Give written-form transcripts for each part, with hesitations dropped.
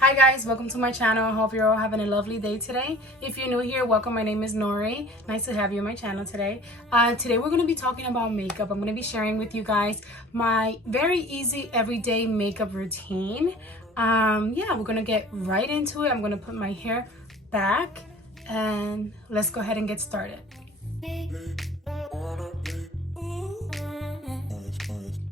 Hi guys, welcome to my channel. I hope you're all having a lovely day today. If you're new here, welcome. My name is Nori. Nice to have you on my channel today. Today we're going to be talking about makeup. I'm going to be sharing with you guys my very easy everyday makeup routine. Yeah, we're going to get right into it. I'm going to put my hair back and let's go ahead and get started.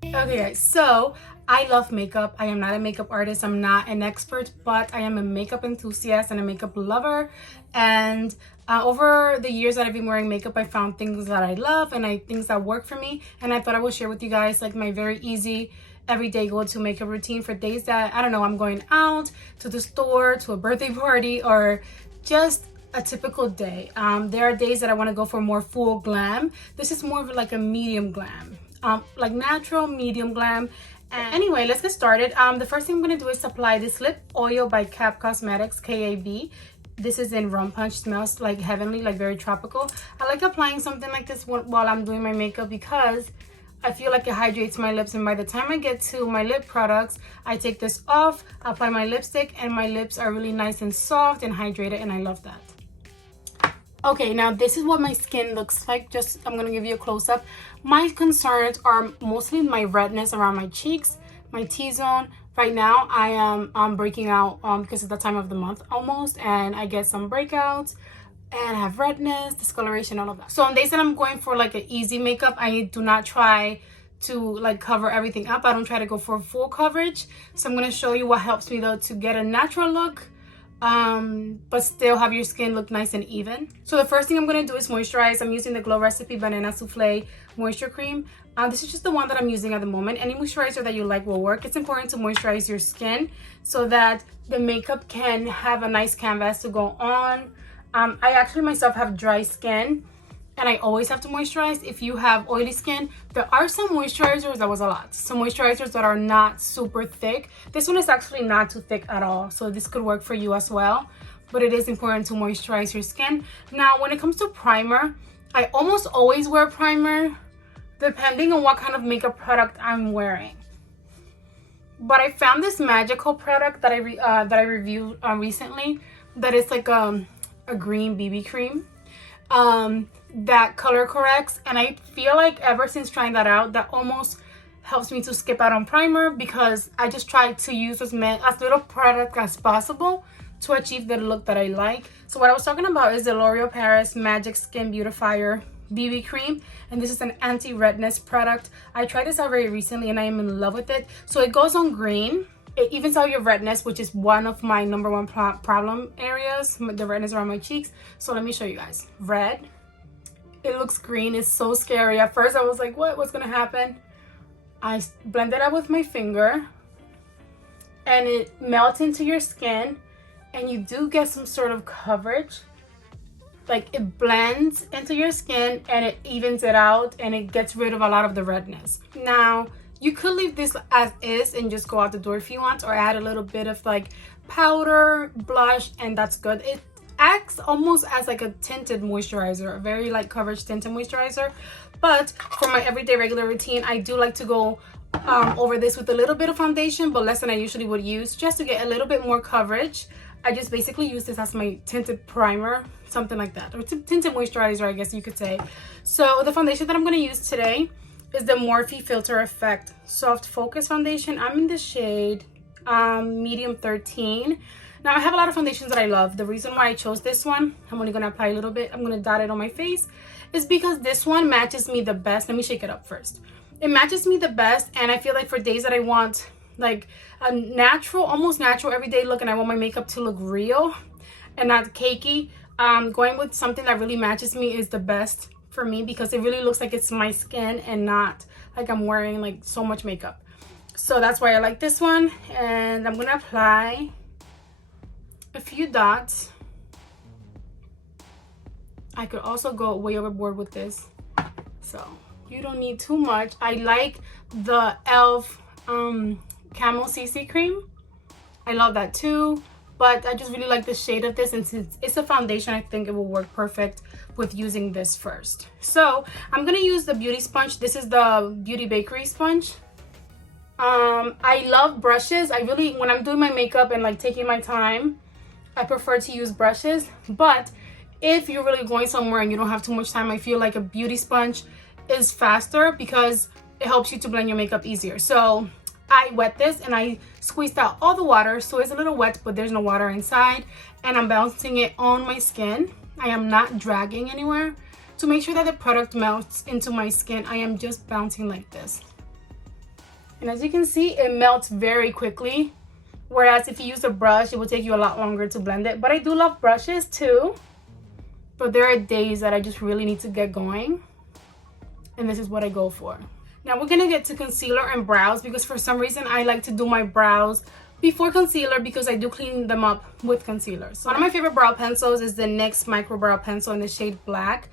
Okay guys, so I love makeup. I am not a makeup artist. I'm not an expert, but I am a makeup enthusiast and a makeup lover. And over the years that I've been wearing makeup, I found things that I love and things that work for me. And I thought I would share with you guys like my very easy everyday go-to makeup routine for days that, I don't know, I'm going out to the store, to a birthday party, or just a typical day. There are days that I want to go for more full glam. This is more of like a medium glam. Like natural medium glam. And anyway, let's get started. The first thing I'm going to do is apply this lip oil by KAB Cosmetics, KAB. This is in Rum Punch. Smells like heavenly, like very tropical. I like applying something like this while I'm doing my makeup because I feel like it hydrates my lips, and by the time I get to my lip products, I take this off, apply my lipstick, and my lips are really nice and soft and hydrated, and I love that. Okay, now this is what my skin looks like. I'm gonna give you a close-up. My concerns are mostly my redness around my cheeks, my T-zone. Right now I am breaking out because it's the time of the month almost, and I get some breakouts and I have redness, discoloration, all of that. So on days that I'm going for like an easy makeup, I do not try to like cover everything up. I don't try to go for full coverage. So I'm gonna show you what helps me though to get a natural look, but still have your skin look nice and even. So the first thing I'm going to do is moisturize. I'm using the Glow Recipe Banana Soufflé Moisture Cream. This is just the one that I'm using at the moment. Any moisturizer that you like will work. It's important to moisturize your skin so that the makeup can have a nice canvas to go on. I actually myself have dry skin, and I always have to moisturize. If you have oily skin, there are some moisturizers, that was a lot, some moisturizers that are not super thick. This one is actually not too thick at all, so this could work for you as well, but it is important to moisturize your skin. Now when it comes to primer, I almost always wear primer depending on what kind of makeup product I'm wearing. But I found this magical product that I reviewed recently, that is like a green BB cream that color corrects, and I feel like ever since trying that out, that almost helps me to skip out on primer because I just try to use as little product as possible to achieve the look that I like. So what I was talking about is the L'Oreal Paris Magic Skin Beautifier BB cream, and this is an anti-redness product. I tried this out very recently and I am in love with it. So it goes on green. It evens out your redness, which is one of my number one problem areas, the redness around my cheeks. So let me show you guys. Red. It looks green. It's so scary. At first I was like, what's gonna happen? I blend it out with my finger and it melts into your skin, and you do get some sort of coverage. Like it blends into your skin and it evens it out and it gets rid of a lot of the redness. Now, you could leave this as is and just go out the door if you want, or add a little bit of like powder, blush, and that's good. It acts almost as like a tinted moisturizer, a very light coverage tinted moisturizer. But for my everyday regular routine, I do like to go over this with a little bit of foundation, but less than I usually would use, just to get a little bit more coverage. I just basically use this as my tinted primer, something like that, or tinted moisturizer, I guess you could say. So the foundation that I'm going to use today is the Morphe Filter Effect Soft Focus Foundation. I'm in the shade medium 13. Now I have a lot of foundations that I love. The reason why I chose this one, I'm only gonna apply a little bit, I'm gonna dot it on my face, is because this one matches me the best. Let me shake it up first. It matches me the best, and I feel like for days that I want like a natural, almost natural everyday look, and I want my makeup to look real and not cakey, going with something that really matches me is the best for me, because it really looks like it's my skin and not like I'm wearing like so much makeup. So that's why I like this one, and I'm gonna apply a few dots. I could also go way overboard with this, so you don't need too much. I like the e.l.f. Camel CC cream. I love that too, but I just really like the shade of this, and since it's a foundation, I think it will work perfect with using this first. So I'm gonna use the beauty sponge. This is the Beauty Bakery sponge. I love brushes. I really, when I'm doing my makeup and like taking my time, I prefer to use brushes. But if you're really going somewhere and you don't have too much time, I feel like a beauty sponge is faster because it helps you to blend your makeup easier. So I wet this and I squeezed out all the water, so it's a little wet but there's no water inside, and I'm bouncing it on my skin. I am not dragging anywhere. To make sure that the product melts into my skin, I am just bouncing like this. And as you can see, it melts very quickly, whereas if you use a brush, it will take you a lot longer to blend it. But I do love brushes too, but there are days that I just really need to get going, and this is what I go for. Now we're gonna get to concealer and brows, because for some reason I like to do my brows before concealer because I do clean them up with concealer. So one of my favorite brow pencils is the NYX Micro Brow pencil in the shade Black.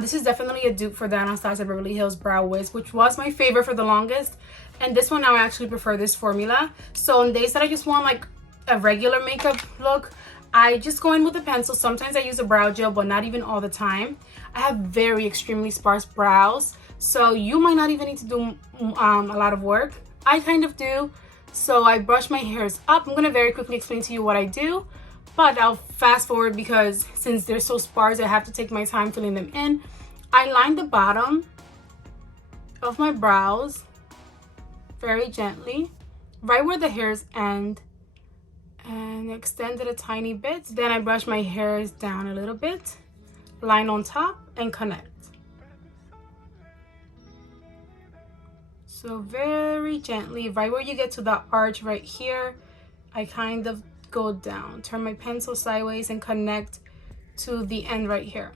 This is definitely a dupe for the Anastasia Beverly Hills Brow Wiz, which was my favorite for the longest. And this one now I actually prefer this formula. So on days that I just want like a regular makeup look, I just go in with a pencil. Sometimes I use a brow gel, but not even all the time. I have very extremely sparse brows, so you might not even need to do a lot of work. I kind of do. So I brush my hairs up. I'm going to very quickly explain to you what I do, but I'll fast forward because since they're so sparse, I have to take my time filling them in. I line the bottom of my brows very gently, right where the hairs end, and extend it a tiny bit. Then I brush my hairs down a little bit, line on top, and connect. So very gently, right where you get to the arch right here, I kind of go down, turn my pencil sideways and connect to the end right here.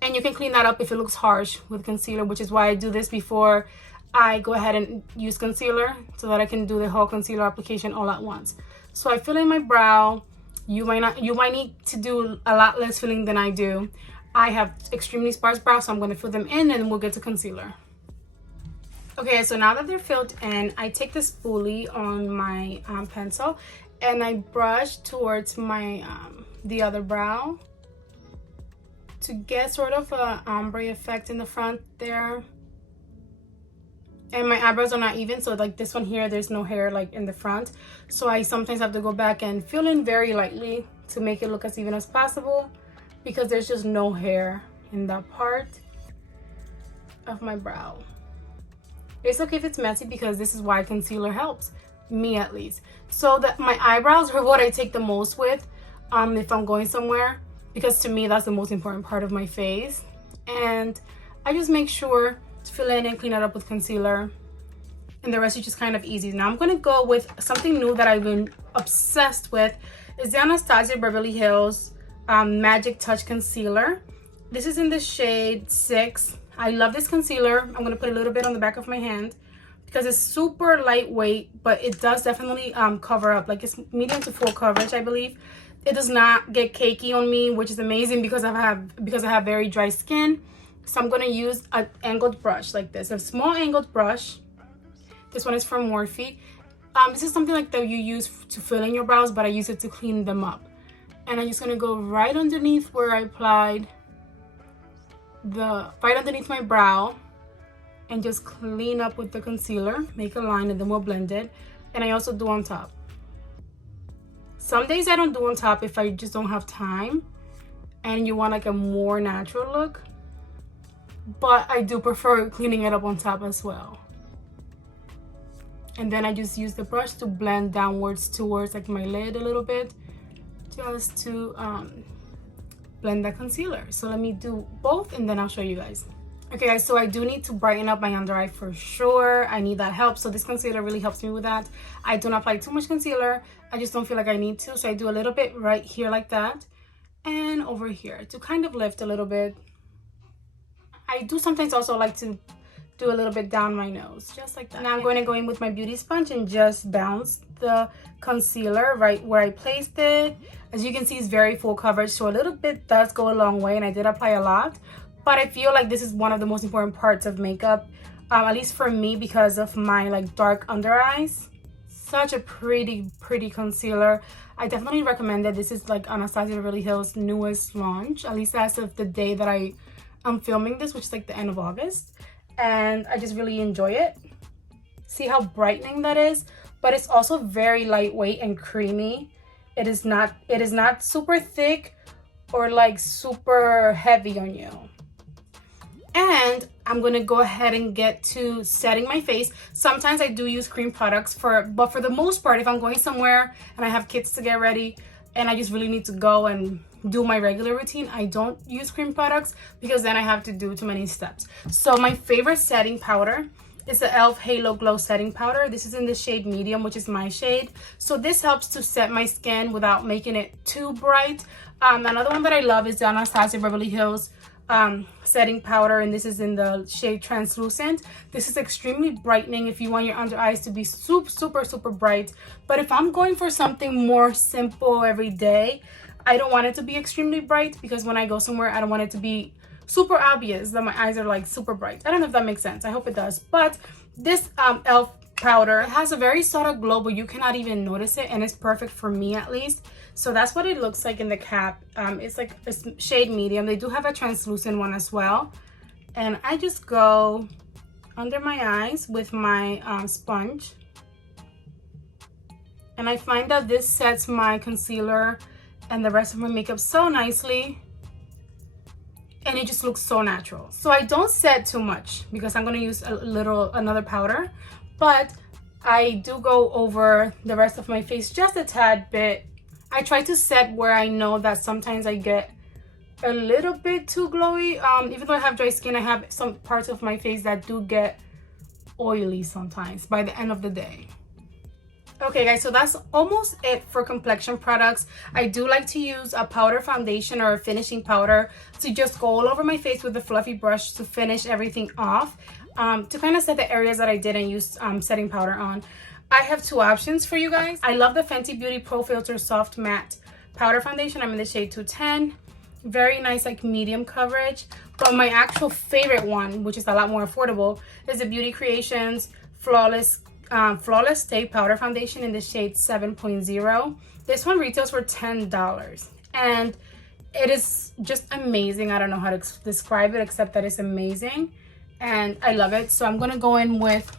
And you can clean that up if it looks harsh with concealer, which is why I do this before I go ahead and use concealer, so that I can do the whole concealer application all at once. So I fill in my brow. You might need to do a lot less filling than I do. I have extremely sparse brows, so I'm going to fill them in and then we'll get to concealer. Okay, so now that they're filled in, I take the spoolie on my pencil and I brush towards my the other brow to get sort of a ombre effect in the front there. And my eyebrows are not even, so like this one here, there's no hair like in the front, so I sometimes have to go back and fill in very lightly to make it look as even as possible, because there's just no hair in that part of my brow. It's okay if it's messy, because this is why concealer helps me, at least. So that my eyebrows are what I take the most with if I'm going somewhere, because to me that's the most important part of my face. And I just make sure to fill in and clean it up with concealer, and the rest is just kind of easy. Now I'm going to go with something new that I've been obsessed with. Is the Anastasia Beverly Hills Magic Touch Concealer. This is in the shade 6. I love this concealer. I'm going to put a little bit on the back of my hand because it's super lightweight, but it does definitely cover up. Like, it's medium to full coverage, I believe. It does not get cakey on me, which is amazing because I have very dry skin. So I'm going to use an angled brush like this, a small angled brush. This one is from Morphe. This is something like that you use to fill in your brows, but I use it to clean them up. And I'm just going to go right underneath where I applied right underneath my brow, and just clean up with the concealer, make a line, and then we'll blend it. And I also do on top. Some days I don't do on top if I just don't have time and you want like a more natural look, but I do prefer cleaning it up on top as well. And then I just use the brush to blend downwards towards like my lid a little bit, just to blend that concealer. So let me do both and then I'll show you guys. Okay guys, so I do need to brighten up my under eye for sure. I need that help, so this concealer really helps me with that. I don't apply too much concealer, I just don't feel like I need to, so I do a little bit right here like that, and over here to kind of lift a little bit. I do sometimes also like to do a little bit down my nose, just like that. Now I'm going to go in with my beauty sponge and just bounce the concealer right where I placed it. As you can see, it's very full coverage, so a little bit does go a long way, and I did apply a lot. But I feel like this is one of the most important parts of makeup, at least for me, because of my like dark under eyes. Such a pretty concealer. I definitely recommend it. This is like Anastasia Beverly Hills' newest launch, at least as of the day that I'm filming this, which is like the end of August. And I just really enjoy it. See how brightening that is? But it's also very lightweight and creamy. It is not super thick or like super heavy on you. And I'm gonna go ahead and get to setting my face. Sometimes I do use cream products but for the most part, if I'm going somewhere and I have kids to get ready and I just really need to go and do my regular routine, I don't use cream products because then I have to do too many steps. So my favorite setting powder is the e.l.f. Halo Glow Setting Powder. This is in the shade medium, which is my shade. So this helps to set my skin without making it too bright. Another one that I love is the Anastasia Beverly Hills setting powder, and this is in the shade Translucent. This is extremely brightening if you want your under eyes to be super bright. But if I'm going for something more simple every day, I don't want it to be extremely bright, because when I go somewhere, I don't want it to be super obvious that my eyes are like super bright. I don't know if that makes sense. I hope it does. But this e.l.f. powder has a very subtle glow, but you cannot even notice it, and it's perfect for me at least. So that's what it looks like in the cap. It's like a shade medium. They do have a translucent one as well. And I just go under my eyes with my sponge. And I find that this sets my concealer and the rest of my makeup so nicely. And it just looks so natural. So I don't set too much because I'm gonna use another powder, but I do go over the rest of my face just a tad bit. I try to set where I know that sometimes I get a little bit too glowy. Even though I have dry skin, I have some parts of my face that do get oily sometimes by the end of the day. Okay guys, so that's almost it for complexion products. I do like to use a powder foundation or a finishing powder to just go all over my face with a fluffy brush to finish everything off, to kind of set the areas that I didn't use setting powder on. I have two options for you guys. I love the Fenty Beauty Pro Filter Soft Matte Powder Foundation. I'm in the shade 210. Very nice, like medium coverage. But my actual favorite one, which is a lot more affordable, is the Beauty Creations Flawless Stay Powder Foundation in the shade 7.0. This one retails for $10. And it is just amazing. I don't know how to describe it except that it's amazing. And I love it. So I'm going to go in with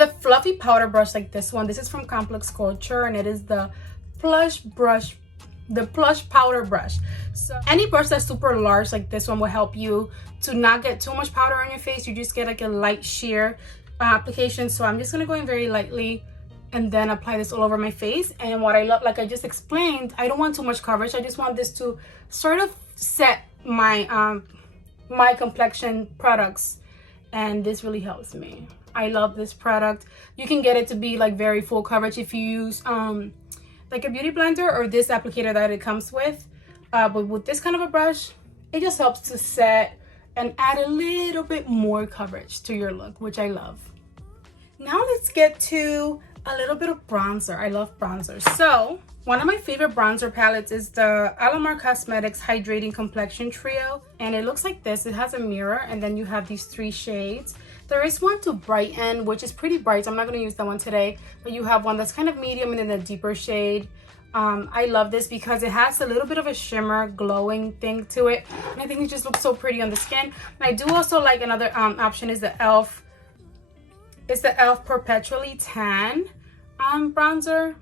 a fluffy powder brush like this one. This is from Complex Culture, and it is the plush powder brush. So any brush that's super large like this one will help you to not get too much powder on your face. You just get like a light sheer application. So I'm just gonna go in very lightly and then apply this all over my face. And what I love, like I just explained, I don't want too much coverage. I just want this to sort of set my my complexion products, and this really helps me. I love this product. You can get it to be like very full coverage if you use like a beauty blender or this applicator that it comes with. But with this kind of a brush, it just helps to set and add a little bit more coverage to your look, which I love. Now let's get to a little bit of bronzer. I love bronzer. So one of my favorite bronzer palettes is the Alamar Cosmetics Hydrating Complexion Trio. And it looks like this. It has a mirror, and then you have these 3 shades. There is one to brighten, which is pretty bright. I'm not going to use that one today. But you have one that's kind of medium and then a deeper shade. I love this because it has a little bit of a shimmer glowing thing to it. And I think it just looks so pretty on the skin. And I do also like another option is the e.l.f. It's the e.l.f. Perpetually Tan bronzer.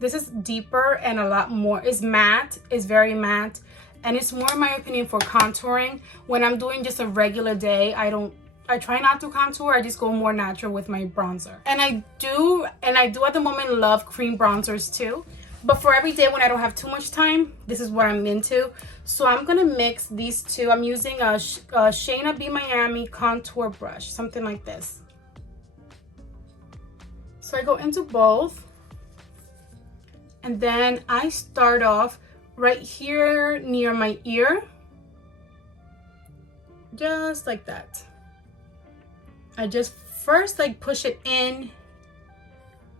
This is deeper and a lot more. It's matte. It's very matte. And it's more, in my opinion, for contouring. When I'm doing just a regular day, I try not to contour. I just go more natural with my bronzer. And I do at the moment love cream bronzers too. But for every day when I don't have too much time, this is what I'm into. So I'm gonna mix these two. I'm using a Shayna B Miami contour brush, something like this. So I go into both. And then I start off right here near my ear. Just like that. I just first like push it in.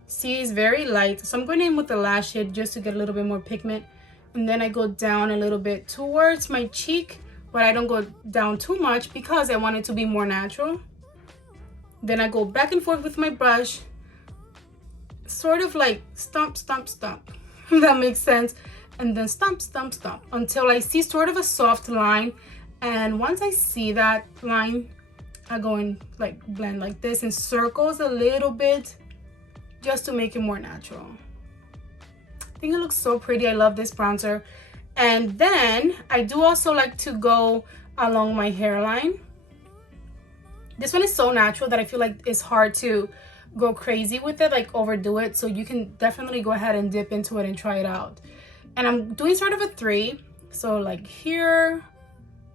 See, it's very light. So I'm going in with the lash shade just to get a little bit more pigment. And then I go down a little bit towards my cheek, but I don't go down too much because I want it to be more natural. Then I go back and forth with my brush, sort of like stomp, stomp, stomp. That makes sense. And then stomp, stomp, stomp until I see sort of a soft line. And once I see that line, I go and like blend like this in circles a little bit just to make it more natural. I think it looks so pretty. I love this bronzer. And then I do also like to go along my hairline. This one is so natural that I feel like it's hard to go crazy with it, like overdo it. So you can definitely go ahead and dip into it and try it out. And I'm doing sort of a 3. So like here,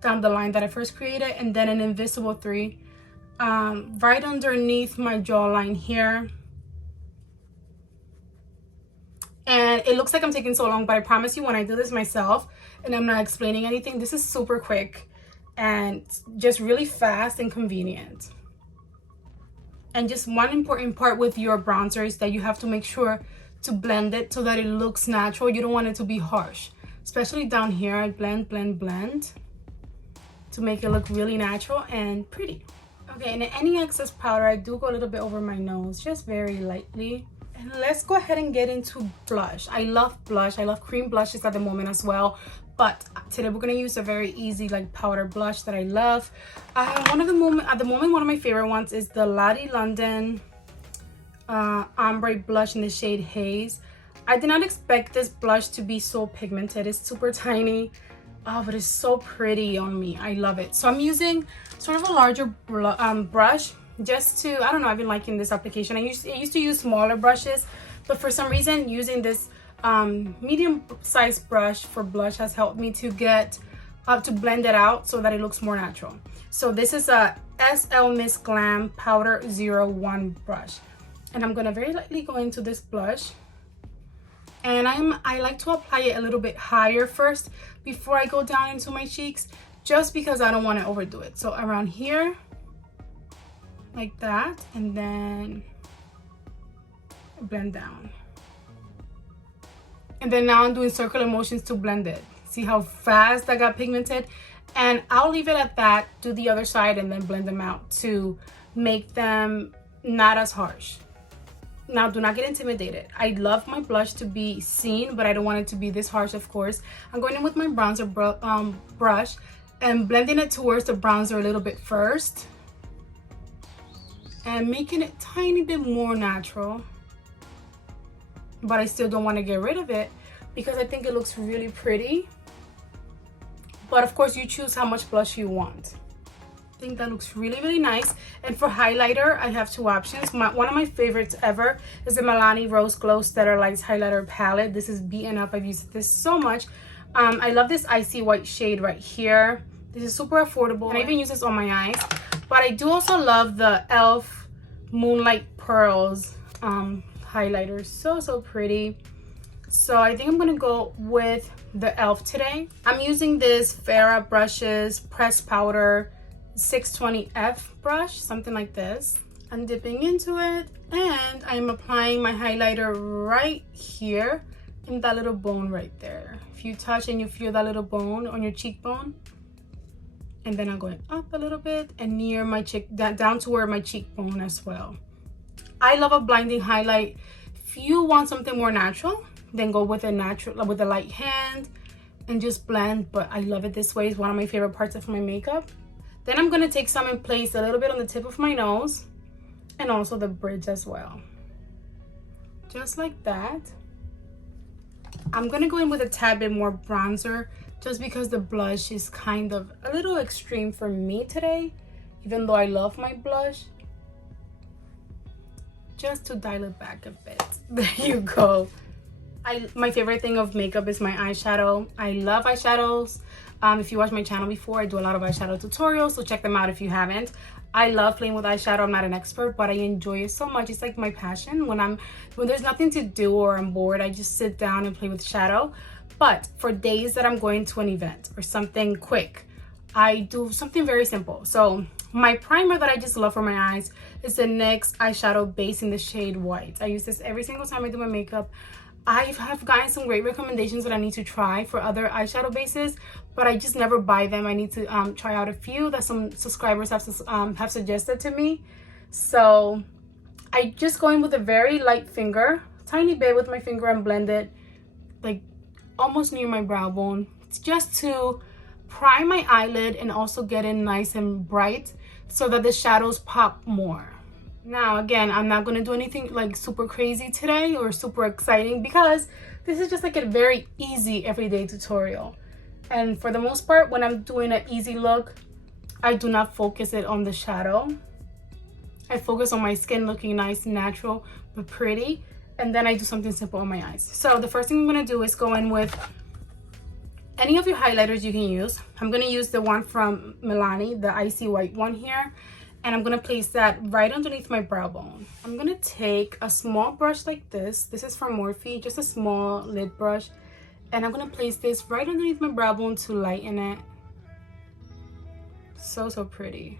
down the line that I first created, and then an invisible 3 right underneath my jawline here. And it looks like I'm taking so long, but I promise you when I do this myself and I'm not explaining anything, this is super quick and just really fast and convenient. And just one important part with your bronzer is that you have to make sure to blend it so that it looks natural. You don't want it to be harsh, especially down here. I blend to make it look really natural and pretty. Okay, and any excess powder, I do go a little bit over my nose, just very lightly. And let's go ahead and get into blush. I love blush. I love cream blushes at the moment as well. But today we're gonna use a very easy like powder blush that I love. At the moment, one of my favorite ones is the Lottie London ombre blush in the shade Haze. I did not expect this blush to be so pigmented. It's super tiny, but it's so pretty on me. I love it. So I'm using sort of a larger brush just to, I don't know, I've been liking this application. I used to use smaller brushes, but for some reason using this medium sized brush for blush has helped me to get to blend it out so that it looks more natural. So this is a SL Miss Glam Powder 01 brush, and I'm gonna very lightly go into this blush, and I like to apply it a little bit higher first before I go down into my cheeks, just because I don't want to overdo it. So around here like that, and then blend down. And then now I'm doing circular motions to blend it. See how fast I got pigmented? And I'll leave it at that, do the other side, and then blend them out to make them not as harsh. Now, do not get intimidated. I love my blush to be seen, but I don't want it to be this harsh, of course. I'm going in with my bronzer brush and blending it towards the bronzer a little bit first, and making it a tiny bit more natural. But I still don't want to get rid of it because I think it looks really pretty. But of course, you choose how much blush you want. I think that looks really, really nice. And for highlighter, I have 2 options. One of my favorites ever is the Milani Rose Glow Stellar Lights Highlighter Palette. This is beaten up. I've used this so much. I love this icy white shade right here. This is super affordable. And I even use this on my eyes. But I do also love the e.l.f. Moonlight Pearls highlighter. So pretty. So I think I'm gonna go with the e.l.f. today. I'm using this Farrah Brushes Pressed Powder 620F brush, something like this. I'm dipping into it, and I'm applying my highlighter right here in that little bone right there. If you touch and you feel that little bone on your cheekbone, and then I'm going up a little bit and near my cheek, down to where my cheekbone as well. I love a blinding highlight. If you want something more natural, then go with a light hand and just blend. But I love it this way. It's one of my favorite parts of my makeup. Then I'm gonna take some and place a little bit on the tip of my nose and also the bridge as well. Just like that. I'm gonna go in with a tad bit more bronzer just because the blush is kind of a little extreme for me today, even though I love my blush. Just to dial it back a bit. There you go. My favorite thing of makeup is my eyeshadow. I love eyeshadows. If you watch my channel before, I do a lot of eyeshadow tutorials, so check them out if you haven't. I love playing with eyeshadow. I'm not an expert, but I enjoy it so much. It's like my passion. When there's nothing to do or I'm bored, I just sit down and play with shadow. But for days that I'm going to an event or something quick, I do something very simple. So my primer that I just love for my eyes is the NYX eyeshadow base in the shade White. I use this every single time I do my makeup. I have gotten some great recommendations that I need to try for other eyeshadow bases, but I just never buy them. I need to try out a few that some subscribers have suggested to me. So I just go in with a very light finger, tiny bit with my finger, and blend it like almost near my brow bone. It's just to prime my eyelid and also get in nice and bright so that the shadows pop more. Now again, I'm not going to do anything like super crazy today or super exciting because this is just like a very easy everyday tutorial. And for the most part, when I'm doing an easy look, I do not focus it on the shadow. I focus on my skin looking nice, natural, but pretty. And then I do something simple on my eyes. So the first thing I'm going to do is go in with any of your highlighters you can use. I'm going to use the one from Milani, the icy white one here. And I'm going to place that right underneath my brow bone. I'm going to take a small brush like this. This is from Morphe, just a small lid brush. And I'm going to place this right underneath my brow bone to lighten it. So pretty.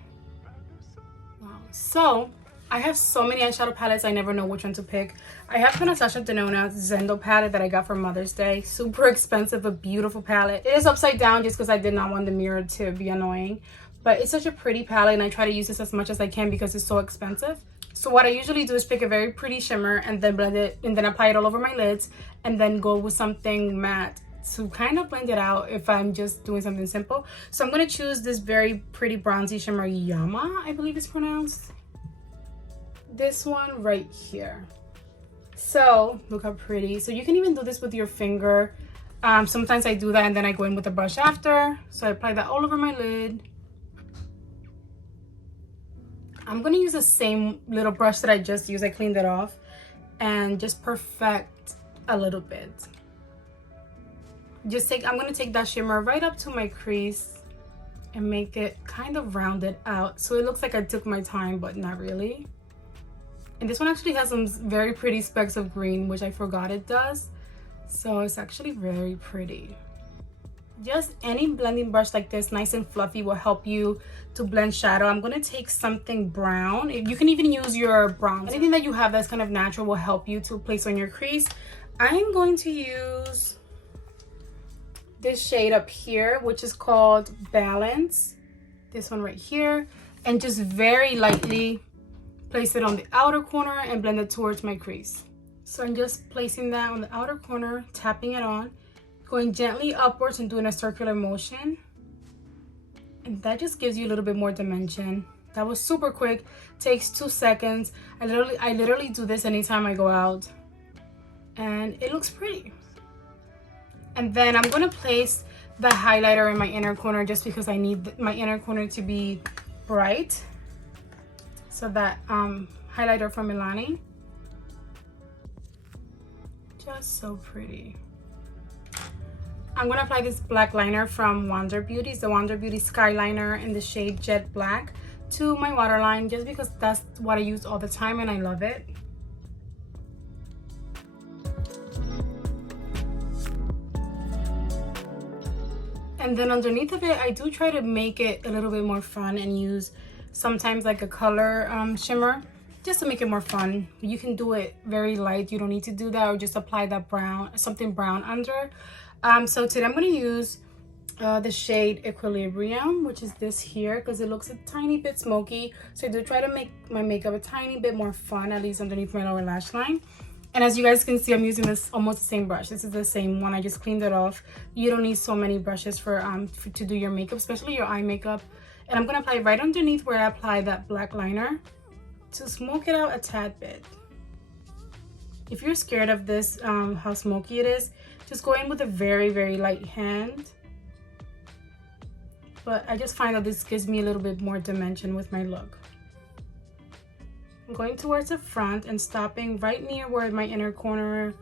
Wow. So I have so many eyeshadow palettes, I never know which one to pick. I have the Natasha Denona Zendo palette that I got for Mother's Day. Super expensive, a beautiful palette. It is upside down just because I did not want the mirror to be annoying. But it's such a pretty palette and I try to use this as much as I can because it's so expensive. So what I usually do is pick a very pretty shimmer and then blend it and then apply it all over my lids and then go with something matte to kind of blend it out if I'm just doing something simple. So I'm going to choose this very pretty bronzy shimmer, Yama, I believe it's pronounced. This one right here. So look how pretty. So you can even do this with your finger. Sometimes I do that and then I go in with a brush after. So I apply that all over my lid. I'm going to use the same little brush that I just used. I cleaned it off and just perfect a little bit. I'm going to take that shimmer right up to my crease and make it kind of rounded out. So it looks like I took my time, but not really. And this one actually has some very pretty specks of green, which I forgot it does. So it's actually very pretty. Just any blending brush like this, nice and fluffy, will help you to blend shadow. I'm going to take something brown. You can even use your brown. Anything that you have that's kind of natural will help you to place on your crease. I'm going to use this shade up here, which is called Balance. This one right here. And just very lightly place it on the outer corner and blend it towards my crease. So I'm just placing that on the outer corner, tapping it on, going gently upwards and doing a circular motion. And that just gives you a little bit more dimension. That was super quick, takes 2 seconds. I literally do this anytime I go out. And it looks pretty. And then I'm going to place the highlighter in my inner corner just because I need my inner corner to be bright. So that highlighter from Milani. Just so pretty. I'm going to apply this black liner from Wonder Beauty. It's the Wonder Beauty Sky Liner in the shade Jet Black to my waterline just because that's what I use all the time and I love it. And then underneath of it, I do try to make it a little bit more fun and use sometimes like a color shimmer just to make it more fun. You can do it very light. You don't need to do that, or just apply that brown, something brown under. So today I'm going to use the shade Equilibrium, which is this here, because it looks a tiny bit smoky. So I do try to make my makeup a tiny bit more fun, at least underneath my lower lash line. And as you guys can see, I'm using this almost the same brush. This is the same one. I just cleaned it off. You don't need so many brushes to do your makeup, especially your eye makeup. And I'm going to apply right underneath where I apply that black liner to smoke it out a tad bit. If you're scared of this, how smoky it is, just go in with a very, very light hand. But I just find that this gives me a little bit more dimension with my look. I'm going towards the front and stopping right near where my inner corner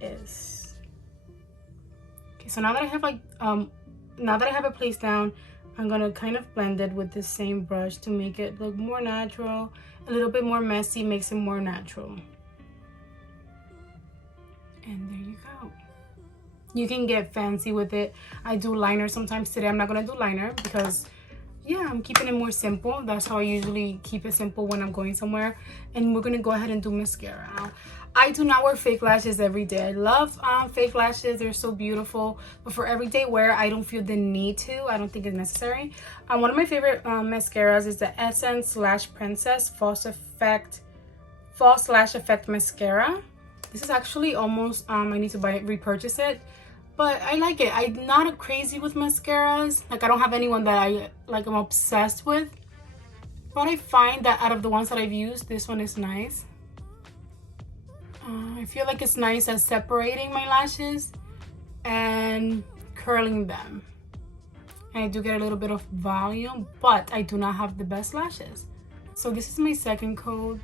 is. Okay, so now that I have now that I have it placed down, I'm gonna kind of blend it with the same brush to make it look more natural. A little bit more messy makes it more natural. And there you go. You can get fancy with it. I do liner sometimes. Today I'm not gonna do liner because yeah, I'm keeping it more simple. That's how I usually keep it simple when I'm going somewhere. And we're gonna go ahead and do mascara. I do not wear fake lashes every day. I love fake lashes. They're so beautiful. But for everyday wear, I don't feel the need to. I don't think it's necessary. One of my favorite mascaras is the Essence Lash Princess False Lash Effect Mascara. This is actually almost, I need to repurchase it. But I like it. I'm not crazy with mascaras. Like, I don't have anyone that I'm obsessed with. But I find that out of the ones that I've used, this one is nice. I feel like it's nice at separating my lashes and curling them. And I do get a little bit of volume, but I do not have the best lashes. So this is my second coat.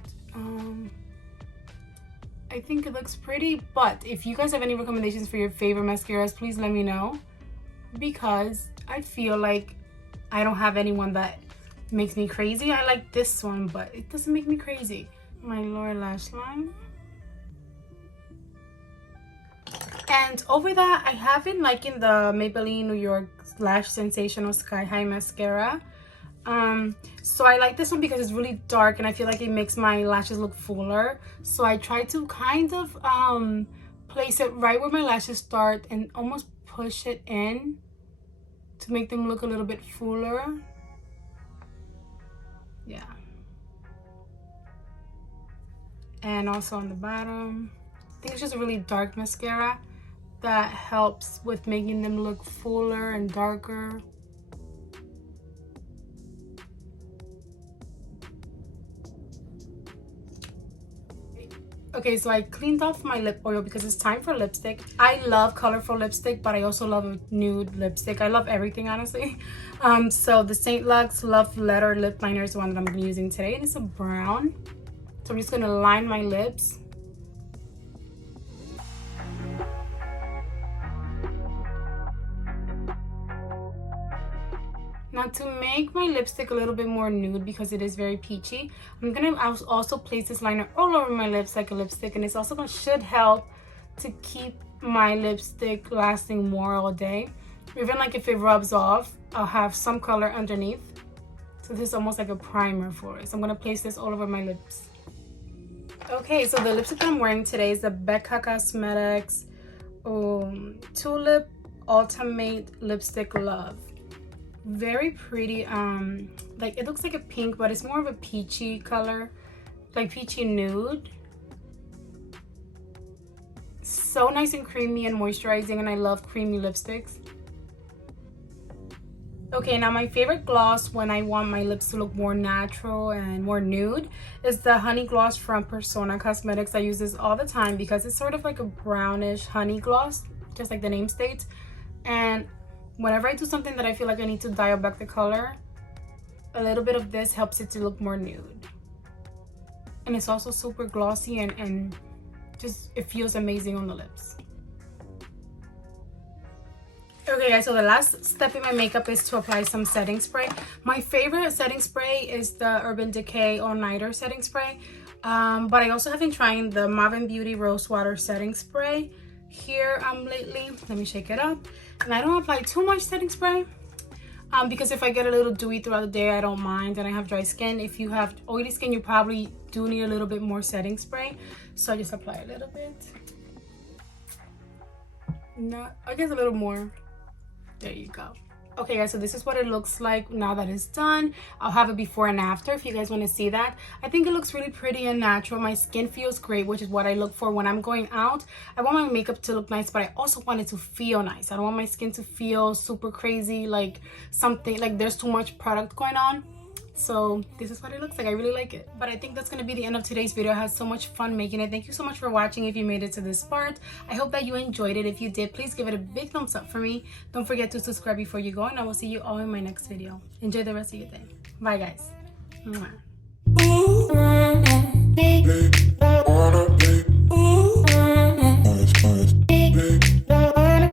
I think it looks pretty, but if you guys have any recommendations for your favorite mascaras, please let me know, because I feel like I don't have anyone that makes me crazy. I like this one, but it doesn't make me crazy. My lower lash line. And over that, I have been liking the Maybelline New York Lash Sensational Sky High Mascara. So I like this one because it's really dark and I feel like it makes my lashes look fuller. So I try to kind of place it right where my lashes start and almost push it in to make them look a little bit fuller. Yeah. And also on the bottom. I think it's just a really dark mascara that helps with making them look fuller and darker. Okay, so I cleaned off my lip oil because it's time for lipstick. I love colorful lipstick, but I also love a nude lipstick. I love everything, honestly. So the St. Luxe Love Letter lip liner is the one that I'm gonna be using today, and it's a brown. So I'm just gonna line my lips. Now to make my lipstick a little bit more nude, because it is very peachy, I'm gonna also place this liner all over my lips like a lipstick, and it's also should help to keep my lipstick lasting more all day. Even like if it rubs off, I'll have some color underneath. So this is almost like a primer for it. So I'm gonna place this all over my lips. Okay, so the lipstick that I'm wearing today is the KAB Cosmetics Tulip Ultimate Lipstick Love. Very pretty. Like it looks like a pink, but it's more of a peachy color, like peachy nude. So nice and creamy and moisturizing, and I love creamy lipsticks. Okay, now my favorite gloss when I want my lips to look more natural and more nude is the honey gloss from Persona Cosmetics. I use this all the time because it's sort of like a brownish honey gloss, just like the name states. And whenever I do something that I feel like I need to dial back the color, a little bit of this helps it to look more nude. And it's also super glossy and just, it feels amazing on the lips. Okay guys, so the last step in my makeup is to apply some setting spray. My favorite setting spray is the Urban Decay All Nighter setting spray. But I also have been trying the Marvin Beauty Rose Water setting spray here lately. Let me shake it up. And I don't apply too much setting spray because if I get a little dewy throughout the day, I don't mind, and I have dry skin. If you have oily skin, you probably do need a little bit more setting spray. So I just apply a little bit. Not, I guess a little more. There you go. Okay guys, so this is what it looks like now that it's done. I'll have it before and after if you guys want to see that. I think it looks really pretty and natural. My skin feels great, which is what I look for when I'm going out. I want my makeup to look nice, but I also want it to feel nice. I don't want my skin to feel super crazy, like something like there's too much product going on. So this is what it looks like. I really like it. But I think that's going to be the end of today's video. I had so much fun making it. Thank you so much for watching if you made it to this part. I hope that you enjoyed it. If you did, please give it a big thumbs up for me. Don't forget to subscribe before you go, and I will see you all in my next video. Enjoy the rest of your day. Bye guys. Mwah.